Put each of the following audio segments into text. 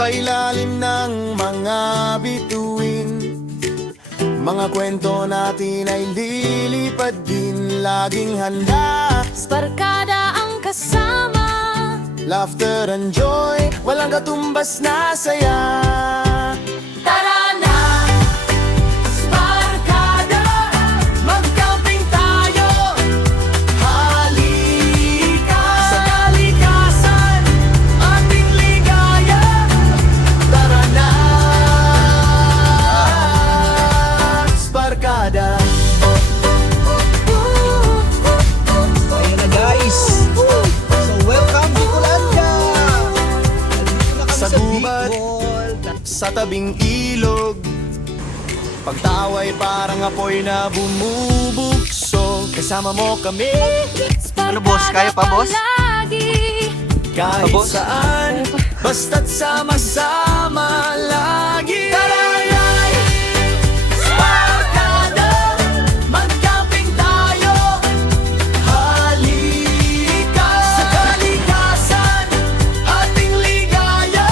Sa ilalim ng mga bituin, mga kwento natin ay lilipad din. Laging handa, Barkada ang kasama, laughter and joy, walang katumbas na saya. tara na, barkada, mag-camping tayo. Halika sa kalikasan, ating ligaya. Tara na, barkada. Ayan na guys. So welcome to Kulandia. Nandito na kami Sa sa gubat, Bicol. sa tabing ilog, pagtaway parang apoy na bumubukso. Kasama mo kami, Ano, boss? Kaya pa, boss? Palagi. kahit boss? saan, basta't sama-sama lagi. Taray! Barkada, mag-camping tayo. Halika sa kalikasan, ating ligaya.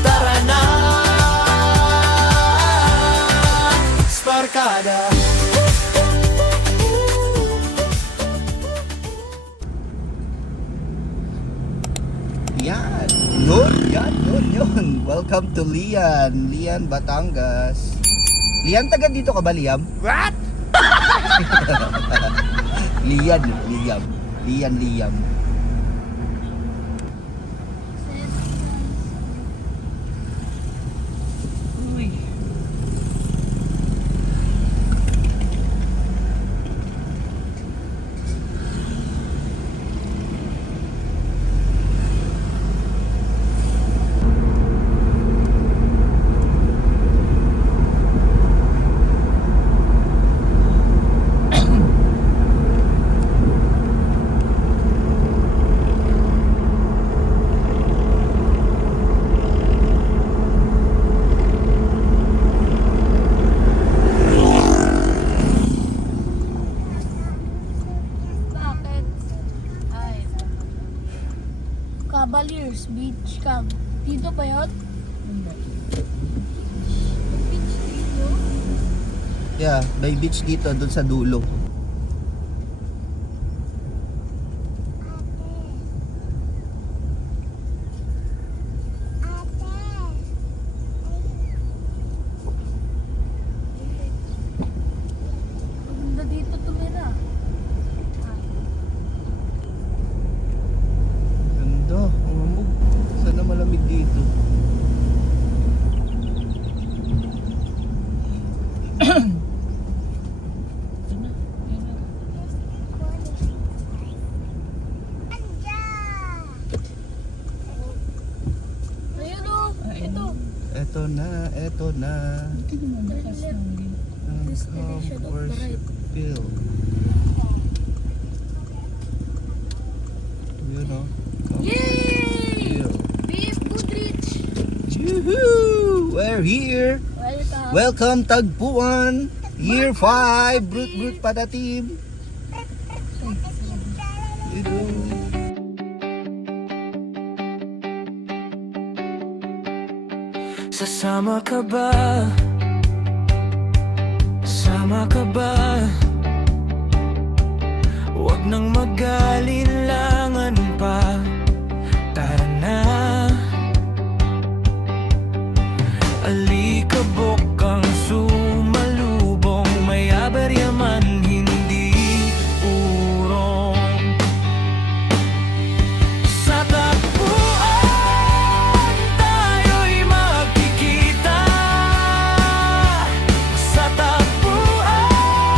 Tara na, barkada. Yan. Yun. Welcome to Lian, Batangas. Lian, taga dito ka ba, Liam? What? Liam. Bakit? Ay. Cavaliers Beach Camp. Dito ba yun? Beach dito? Yeah, may beach dito, doon sa dulo. Maganda dito tumira. Ganda, umamog. Sana malamig dito. Ayun o. Ito. Eto na. Ang Destination of the worship field. Yun o. Yay! Beef Goodrich. Woohoo! We're here! Welcome. Welcome Tagpuan! Year 5! Brut pa na team! Yun o. Sasama ka ba? Sama ka ba? Huwag nang mag-alinlangan pa. Tara na, alikabok kang sumalubong. May aberya man, hindi urong. Sa tagpuan, tayo'y magkikita. Sa tagpuan,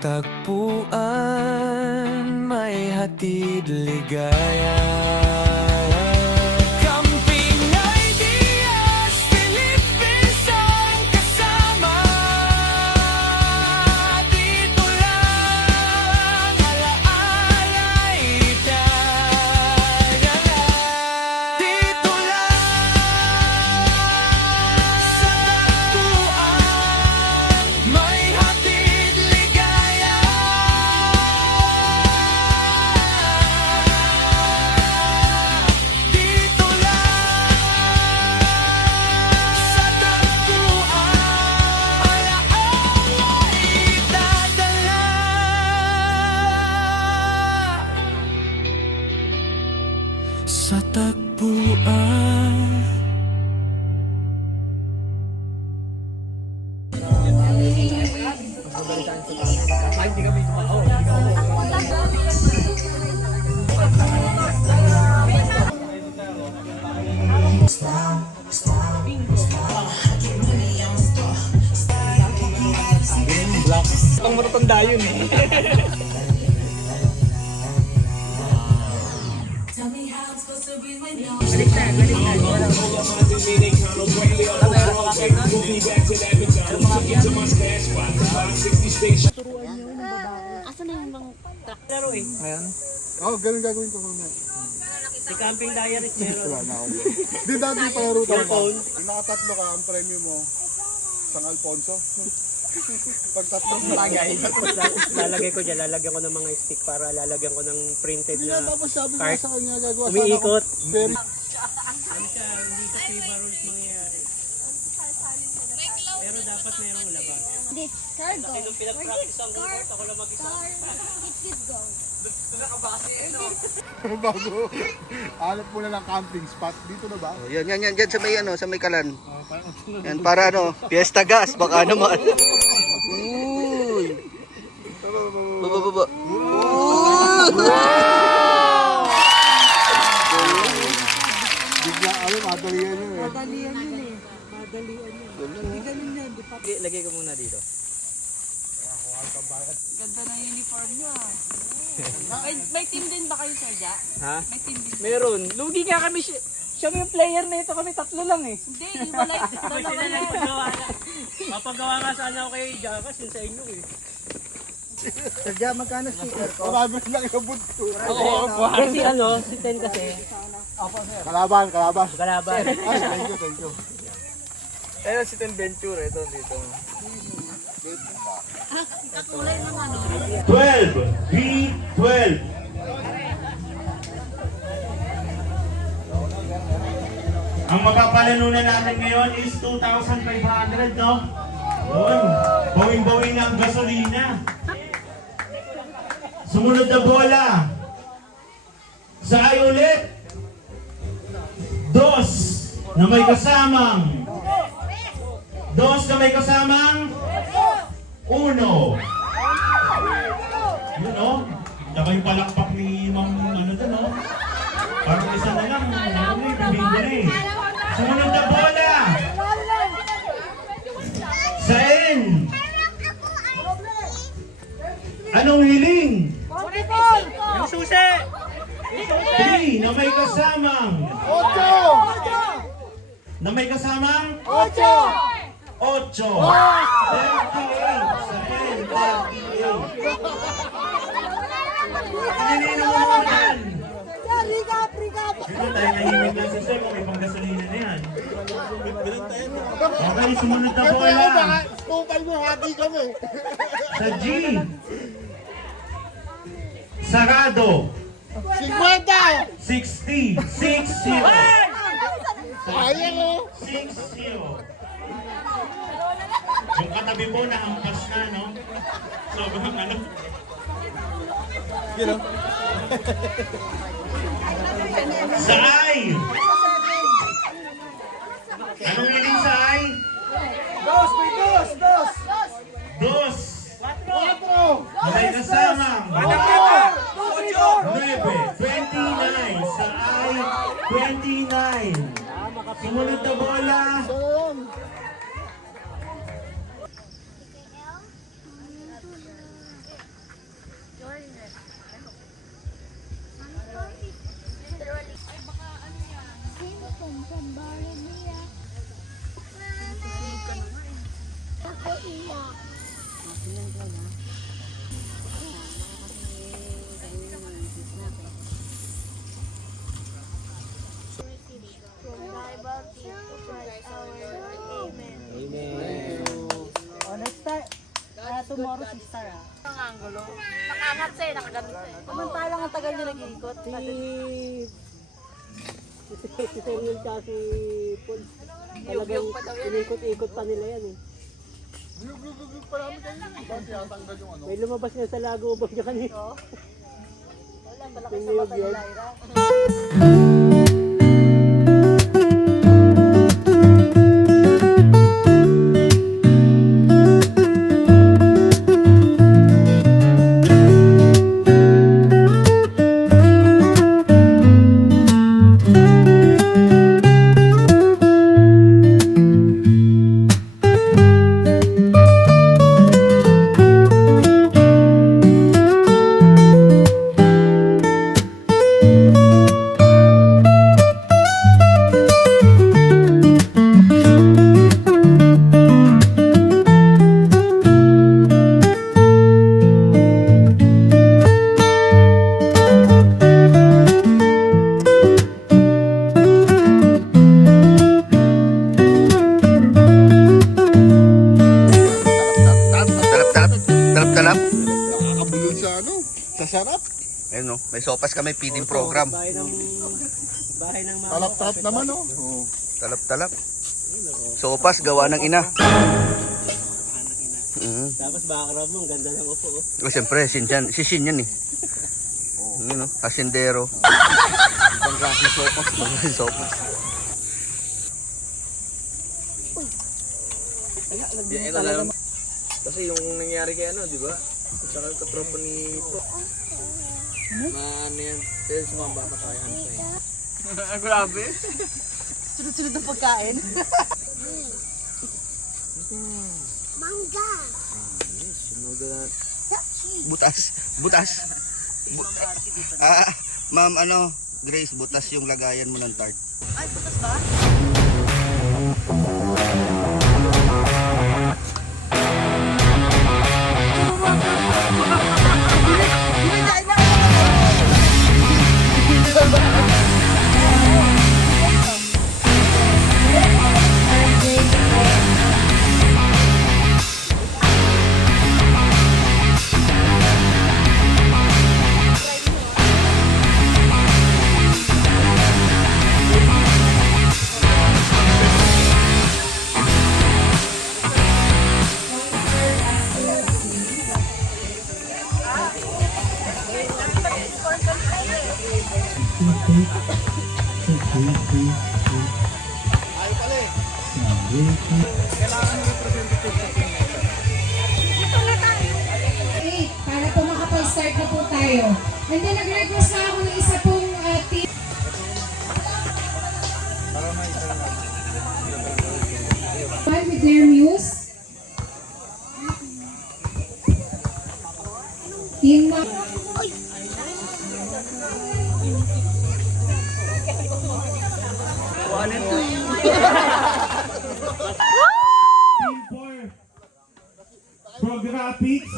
tagpuan may hatid ligaya. Camping Ideas Philippines ang kasama. Dito lang alaalay tayo. Dito lang sa tagpuan may hatid ligaya. Dito lang sa tagpuan alaalay dadala. Sa tagpuan. Ang marutanda yun eh. Asa na yung mga truck? Ayan. Oo, ganun gagawin ko mamaya. Si Camping Diaries meron. Wala na ako. Di dati palaro talaga. Yung nakatatlo ka, ang premyo mo, San Alfonso. Pag tatlo Bagay. Lalagay ko dyan, lalagyan ko ng mga stick para lalagyan ko ng printed Hindi na na tapos sabi ko card. sa kanya gagawa sana Umiikot. ako. Very Hindi kasi iba rules mangyayari. Pero dapat merong labas. Hindi, cargo. Kasi nung pinag-practice ang report, ako lang mag-isa. It's go. bago. Hanap mo na lang camping spot. Dito na ba? Yan, dyan sa may sa may kalan. Yan, para Fiesta Gas, baka naman. Uy. Baba. Bigla, madalian yun eh. Lagay ko muna dito. Ganda ng uniform niya. May team din ba kayo, Sir Ja? Ha? May team din. Meron. Lugi nga kami siya yung player na ito, kami tatlo lang eh. Hindi, iwalay. Dalawa na. Mapagawa nga sana ako kay Jackas yun sa inyo eh. Sadya, magkano sticker ko? Marami lang yung bunto. Kasi si Ten kasi, Kalaban. galaban. Ay, thank you. Ayun si Ten Venture, ito dito. 12, B12. Ang magpapalanunan natin ngayon is 2,500, no? Yun. Bawing-bawing na ang gasolina. Sumunod na bola. Sa ay ulit. 2 na may kasamang 1. Yun o. Tsaka yung palakpak ni Ma'am dun o. Parang isa na lang. Bingo na eh. Sumunod na bola. Sa N. Anong hiling? Yung susi! 3 na may kasamang 8. 38 sa N. 38. Pinilino mo naman. Ito tayo nahimik lang si Sir kung may panggasolina na yan. Okay, sumunod na bola. Kupal mo, hati kami. Sa G. Sarado. 50! 60. 60. Ayan o. 60. Yung katabi mo na hampas na, no? Sobrang ano. Sa I. Anong hiling sa I? 2. May kasamang 9. 29 sa I. 29. Sumunod na bola. Tomorrow si Star ah. Ang angulo. Nakangat siya, nakaganon siya. Samantalang ang tagal niya nag-iikot. Si Samuel tsaka si Paul. Talagang inikot-ikot pa nila yan eh. Gugugugug pa namin kayo. Bakit tinatanggal yung ano? May lumabas nga sa lago ubag niya kanina. Wala, malaki sa mata ni Lyra. Talap-talap. Nakakabulol sa ano? Sa sarap. Ayun no, may sopas kami feeding program. Bahay ng mga Talap-talap naman oh. Oo. Talap-talap. Sopas gawa ng ina. Tapos background mo, ang ganda ng upo. Oh. O siyempre, si Shin yan eh. Yun no, hasindero. Ibang klaseng sopas. Ibang klaseng sopas. Kasi yung nangyari kay ano, di ba? Tsaka katropa ni Po. Ano yan? Kaya sumamba pa tayo ano sa'yo. Grabe. Sunod-sunod ng pagkain. Butas. Butas. Ma'am, ano, Grace, butas yung lagayan mo ng tart. Ay, putas ba? Para po makapag-start na po tayo. And then nag-request na ako ng isa pong team. With their muse. Team na. Team 4, Prographics,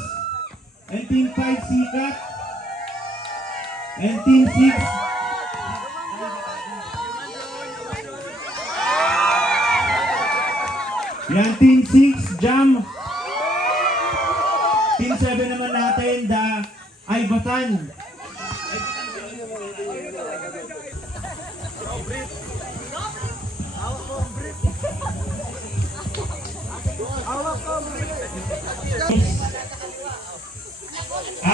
and Team 5, Sikat, and Team 6, yan, Team 6, Jam. Team 7 naman natin, Aybatan.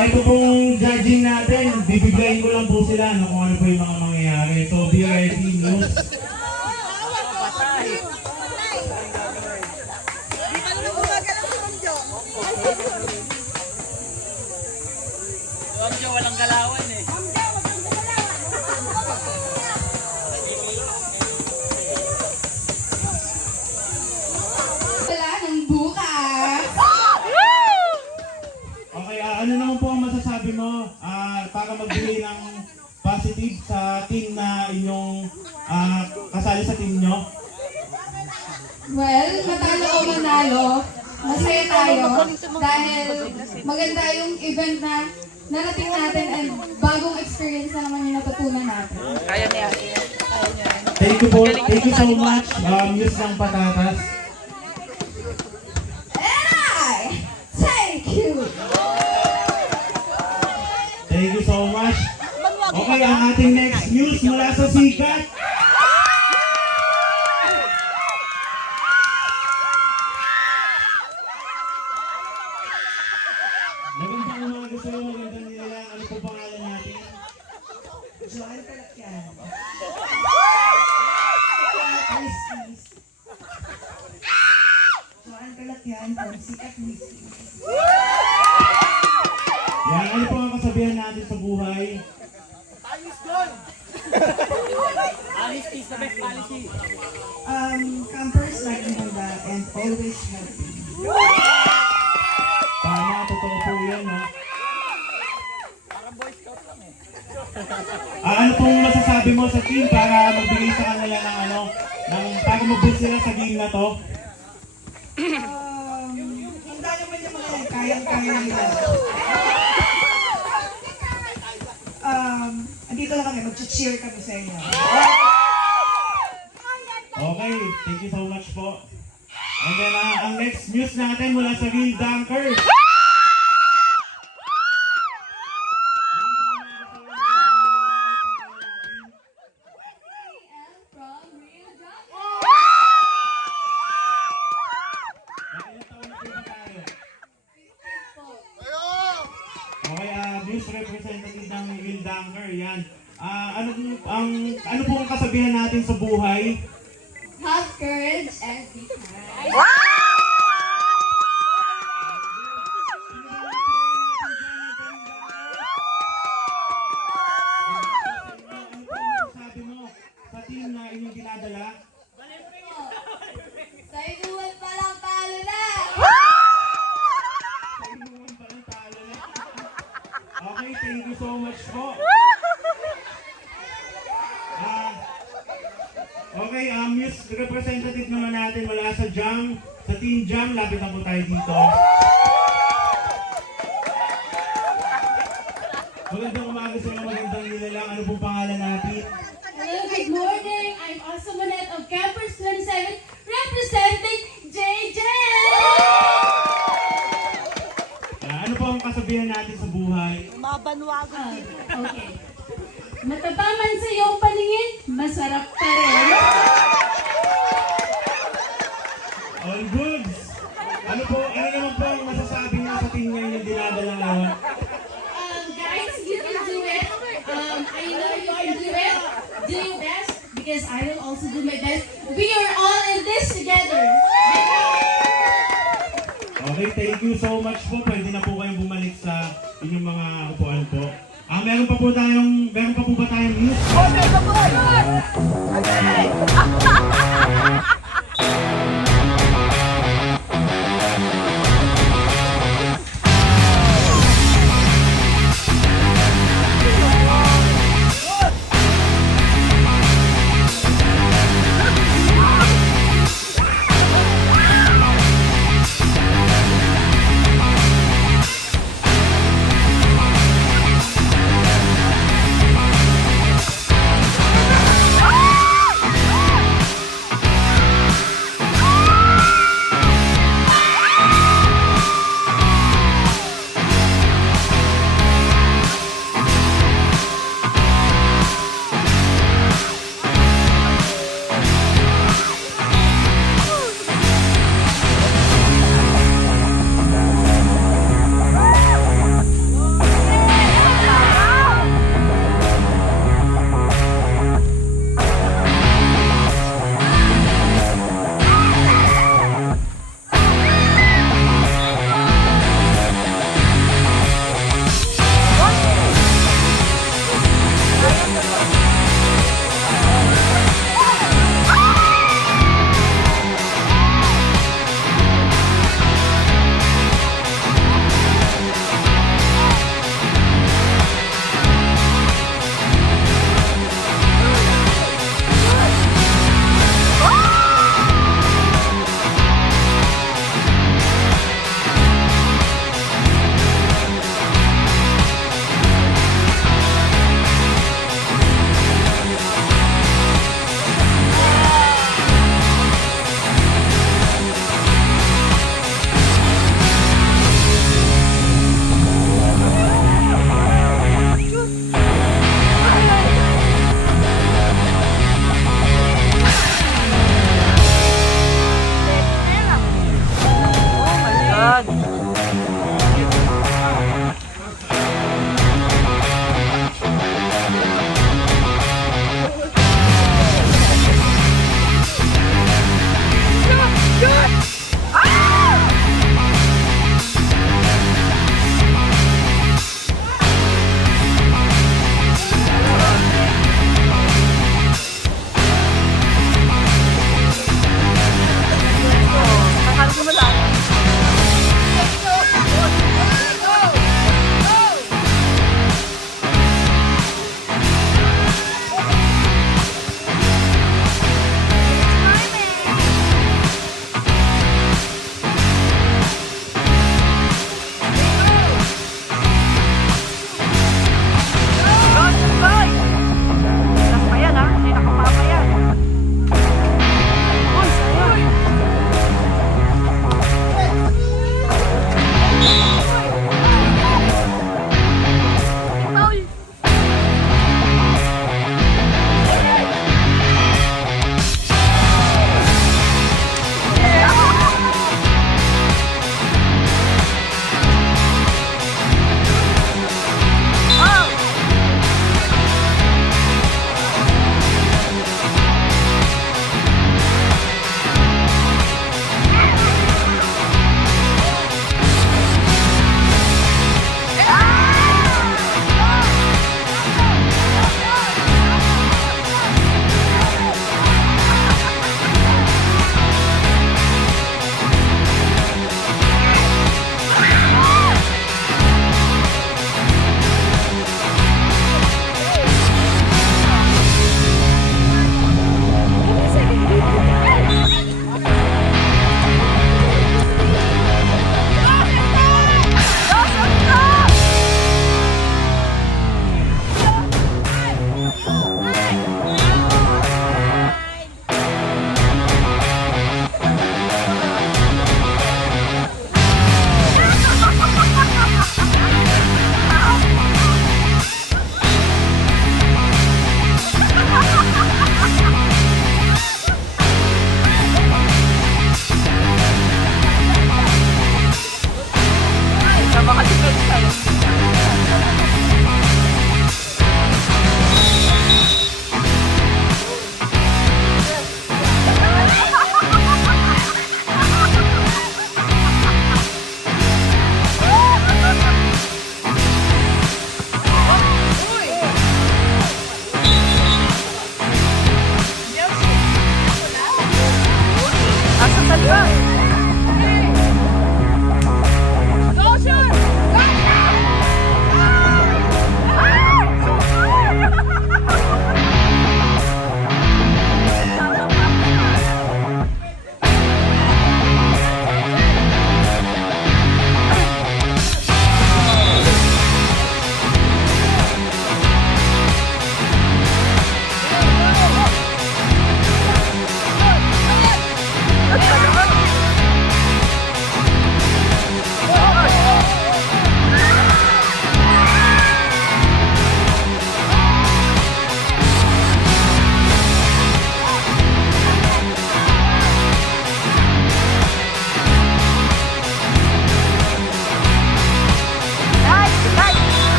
Ito pong judging natin, bibiglayin ko lang po sila no, kung ano po yung mga mangyayari. So, be ready, news. Walang galawan eh. Wala ng bukas. Okay, ano naman po ang masasabi mo para magbigay ng positive sa team na inyong kasali sa team nyo? Well, matalo o manalo, masaya tayo dahil maganda yung event na narating natin and bagong experience na naman yung natutunan natin. Thank you po. Thank you so much, Muse ng Patatas. And I thank you! Thank you so much. Okay, ang ating next news mula sa Sikat. Magandang umaga sa iyo, magandang nilalang. Ano po pangalan natin? Joan Kalakyan. Joan Kalakyan from Sikat Whiskey. Yan, ano po ang kasabihan natin sa buhay? Campers laging handa and always healthy. Tama, totoo po yan, ha? Ano pong masasabi mo sa team para magbigay sa kanila ng ano, para mag-boost sila sa game na to? Handa naman yung mga yan, kayang-kaya nila. Andito lang kami, mag-cheer kami sa inyo. Okay, thank you so much po. And then, ang next news natin mula sa Real Dunkers. Okay, news representative ng Real Dunker, yan. Ano po ang kasabihan natin sa buhay? Have courage and be kind. Sabi mo sa team na inyong dinadala? Sa inuwan pa lang talo na! Sa inuwan pa lang talo na. Okay, thank you so much po. Okay, Muse representative naman natin mula sa Jam, sa Team Jam, lapit na po tayo dito. Magandang umaga sa mga magandang nilalang. Ano pong pangalan natin? Hello, good morning. I'm also Manette of Campers 27, representing JJ! Ano po ang kasabihan natin sa buhay? Okay. Mataba man sa iyong paningin, masarap pa rin. All goods! Ano naman po ang masasabi niyo sa team ngayon yung dinadala ngayon? Guys, you can do it. I know you can do it. Do your best because I will also do my best. We are all in this together. Okay, thank you so much po. Pwede na po kayong bumalik sa inyong mga upuan po. Meron pa po ba tayong news?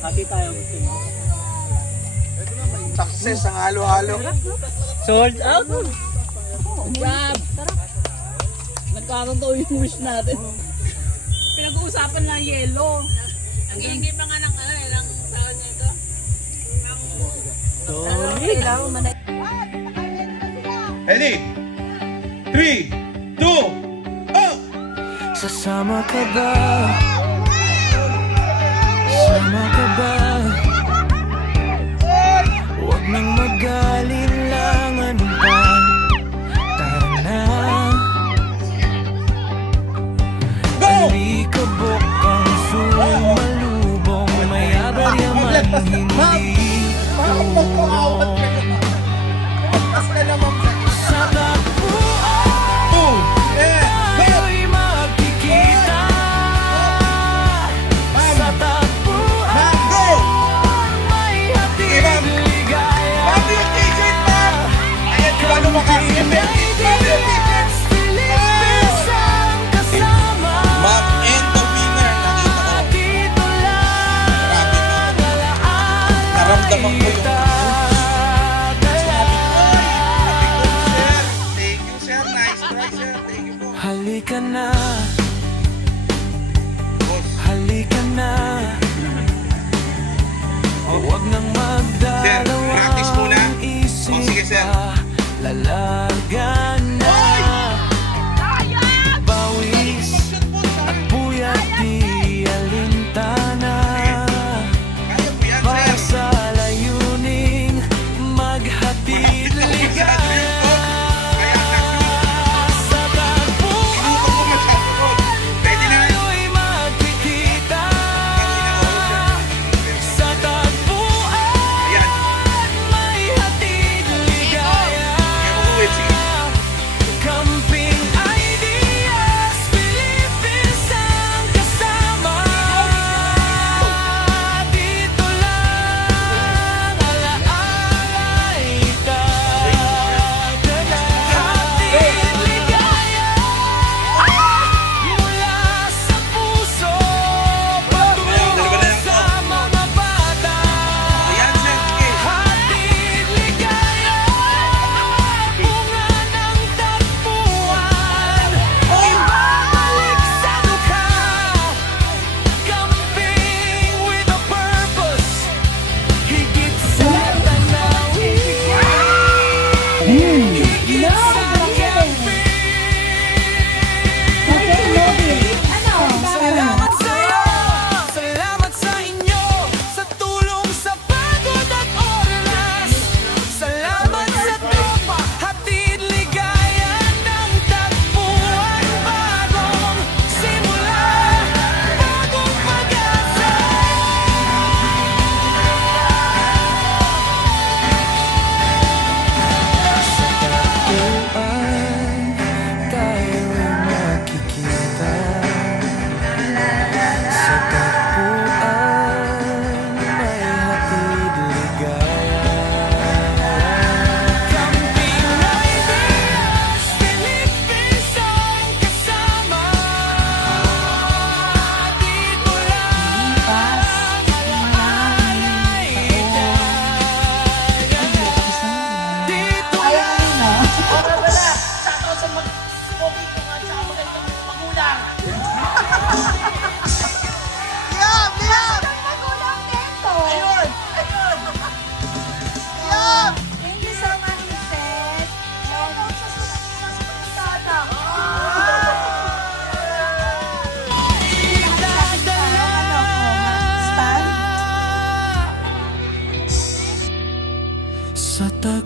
Happy tayo. Success ang halo-halo. Sold out. Grab. Nagkakataon yung wish natin. Pinag-uusapan na yellow. Ang hihingi pa nga ng ilang taon nito. Kailangan manay. Ready? 3, 2, oh! Sasama ka ba? Sama ka ba? Huwag nang mag-alilangan pa. Tara na. Alikabok ang sumalubong. May abaryaman hindi tulong. Sa tagpuan tayo'y magkikita. Sa tagpuan may hatid ligaya. Kaunting ideas, Philippines ang kasama. Dito lang Naramdaman ko yung Thank you, sir. Nice try, sir. Thank you po. halika na, halika na. Huwag nang magdalaw Sir, practice muna. ang isip Oh, sige, sir. pa. Lalagan na. Bawis at puyat di alintana. Kaya po yan, Para sir. sa layuning maghatid ligaya. Sa tagpuan Pwede na. tayo'y magkikita. Sa tagpuan Yan. may hatid ligaya. Camping ideas, Philippines ang kasama. Dito lang alaalay ka. Hatid ligaya mula sa puso patungo sa mga bata. Ayan, sir. Sige. Hatid ligaya, bunga ng tagpuan. Ibabalik sa dukha, camping with a purpose. Higit sa tanawin, higit sa camping. Salamat sa'yo, salamat sa inyo, sa tulong, sa pagod at oras. Salamat sa tropa, hatid ligaya ng tagpuan. Bagong simula, bagong pag-asa. Sa tagpuan tayo'y makikita. Sa tagpuan may hatid ligaya. Camping ideas, Philippines ang kasama. Dito lang alaalay ka. Dito lang. Thank you so much, Seth. Sa tag